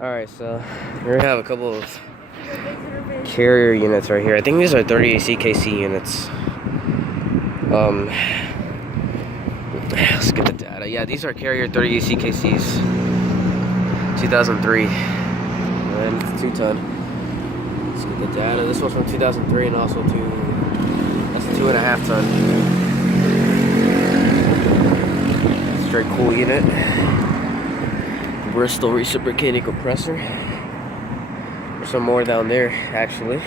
Alright, so here we have a couple of carrier units right here. I think these are 38 CKC units. Let's get the data. Yeah, these are carrier 38 CKCs. 2003. And it's 2-ton. Let's get the data. This one's from 2003 and also that's a 2.5 ton. It's a very cool unit. Bristol reciprocating compressor. There's some more down there, actually.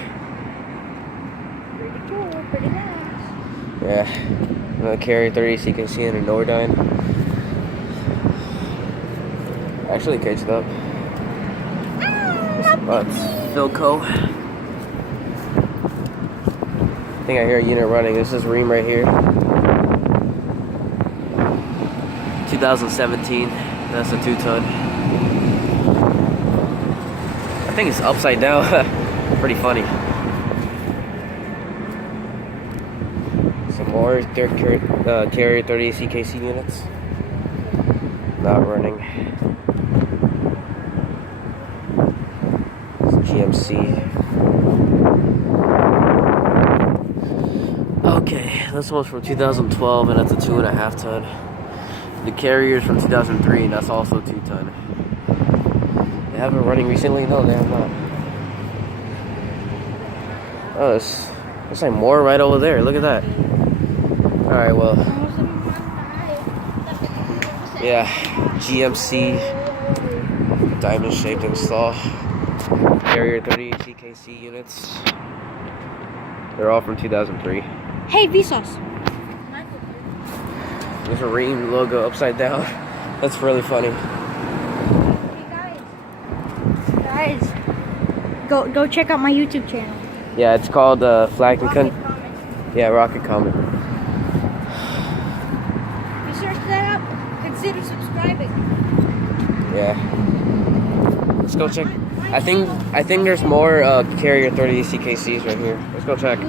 Pretty cool, pretty nice. Yeah, another carrier 30 CKC and a Nordyne. Actually caged up. That's Philco. I think I hear a unit running. This is Ream right here. 2017. That's a 2-ton. I think it's upside down. Pretty funny. Some more carrier 30 CKC units. Not running. It's GMC. Okay, this one's from 2012 and that's a 2.5 ton. The carrier's from 2003 and that's also 2-ton. They haven't been running recently? No, they have not. Oh, there's like more right over there. Look at that. Alright, well. Yeah, GMC diamond shaped install. Carrier 30 CKC units. They're all from 2003. Hey, Vsauce. There's a Ream logo upside down. That's really funny. Hey guys, go check out my YouTube channel. Yeah, it's called Flag and Rocket Con. Comet. Yeah, Rocket Comet. If you search that up, consider subscribing. Yeah. Let's go check. I think there's more carrier 30 CKCs right here. Let's go check.